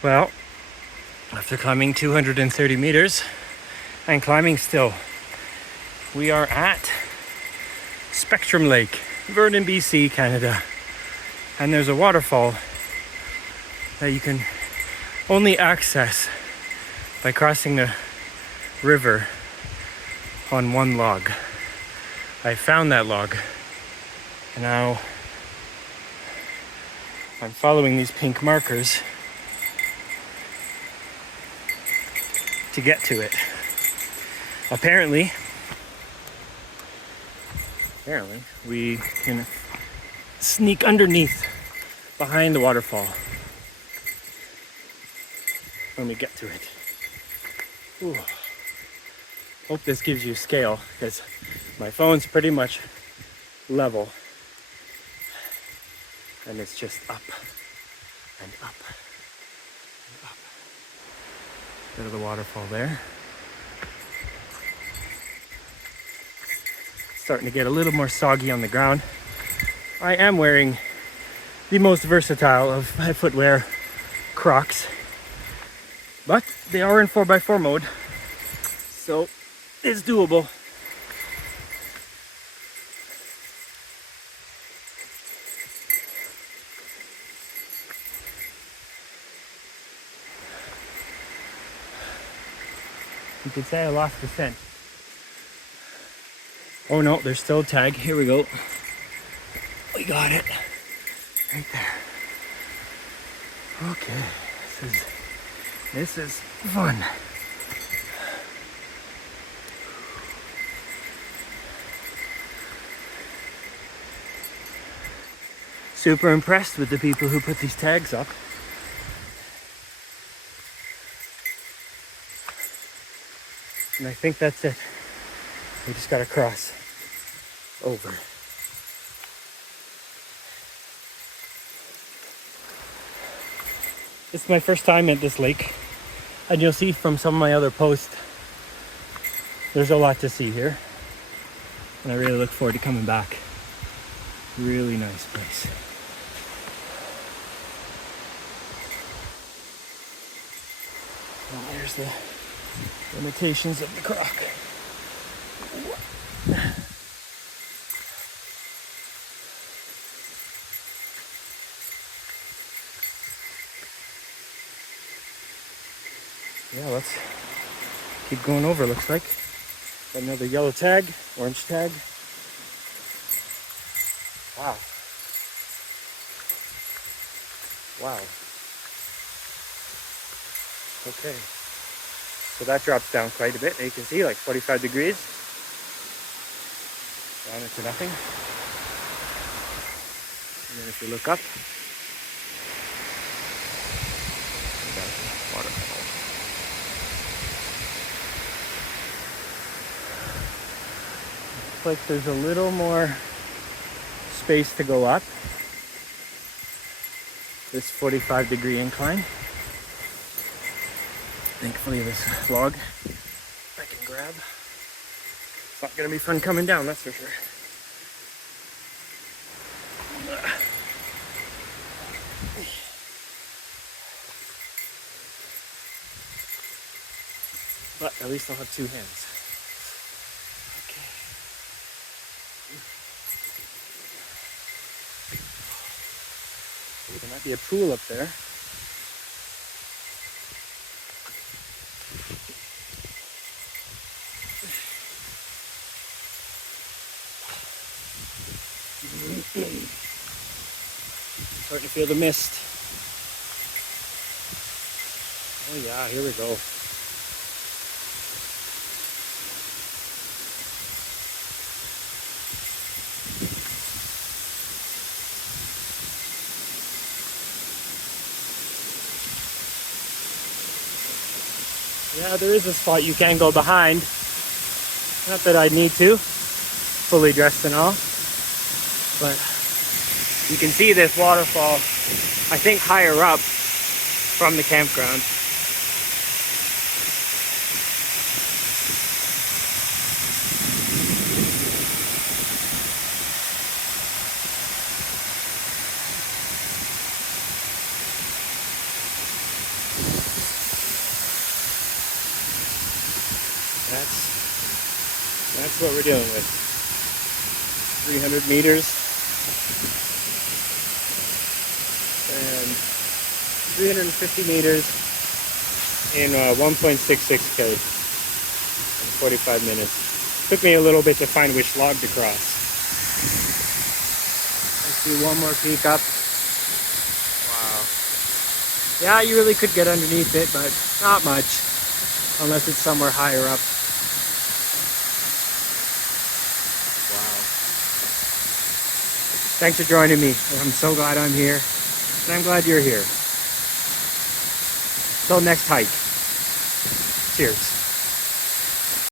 Well, after climbing 230 meters and climbing still, we are at Spectrum Lake, Vernon, BC, Canada. And there's a waterfall that you can only access by crossing the river on one log. I found that log, and now I'm following these pink markers to get to it. Apparently we can sneak underneath behind the waterfall when we get to it. Ooh. Hope this gives you scale, because my phone's pretty much level and it's just up and up and up. Bit of the waterfall there. Starting to get a little more soggy on the ground. I am wearing the most versatile of my footwear, Crocs, but they are in 4x4 mode, so it's doable. You could say I lost the scent. Oh no, there's still a tag. Here we go. We got it. Right there. Okay. This is fun. Super impressed with the people who put these tags up. And I think that's it. We just gotta cross over. It's my first time at this lake, and you'll see from some of my other posts, there's a lot to see here. And I really look forward to coming back. Really nice place. And there's the limitations of the Croc. Yeah, let's keep going over, looks like. Got another yellow tag, orange tag. Wow. Wow. Okay. So that drops down quite a bit. You can see like 45 degrees. Down into nothing. And then if you look up, that's waterfall. Looks like there's a little more space to go up this 45-degree incline. Thankfully this log I can grab. It's not gonna be fun coming down, that's for sure. But at least I'll have two hands. Okay. There might be a pool up there. Starting to feel the mist. Oh yeah, here we go. Yeah, there is a spot you can go behind. Not that I'd need to, fully dressed and all. But you can see this waterfall, I think, higher up from the campground. That's what we're dealing with. 300 meters and 350 meters in 1.66K in 45 minutes. Took me a little bit to find which log to cross. Let's do one more peek up. Wow. Yeah, you really could get underneath it, but not much. Unless it's somewhere higher up. Wow. Thanks for joining me. I'm so glad I'm here. And I'm glad you're here. Till next hike. Cheers.